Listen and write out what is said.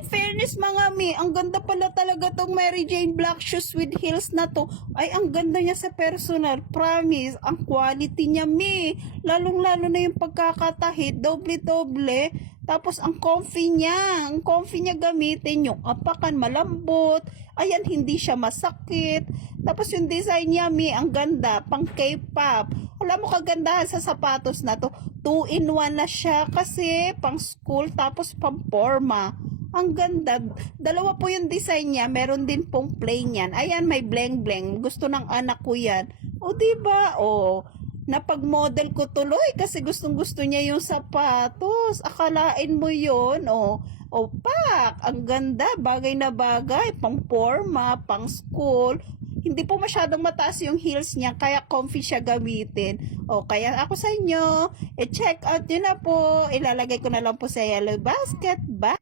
in fairness mga mi, ang ganda pala talaga tong Mary Jane black shoes with heels na to. Ay, ang ganda niya sa personal. Promise, ang quality niya mi. Lalong-lalo na yung pagkakatahid, doble-doble. Tapos ang comfy niya gamitin, yung apakan malambot. Ayan, hindi siya masakit. Tapos yung design niya mi, ang ganda, pang K-pop. Alam mo kagandahan sa sapatos na to, 2-in-1 na siya kasi pang school tapos pang forma. Ang ganda. Dalawa po yung design niya. Meron din pong plain yan. Ayan, may bleng-bleng. Gusto ng anak ko yan. O, diba? O, napag-model ko tuloy kasi gustong-gusto niya yung sapatos. Akalain mo yun. O, pak. Ang ganda. Bagay na bagay. Pang forma, pang school. Hindi po masyadong mataas yung heels niya, kaya comfy siya gamitin. O, kaya ako sa inyo, check out nyo na po. Ilalagay ko na lang po sa yellow basket. Bye!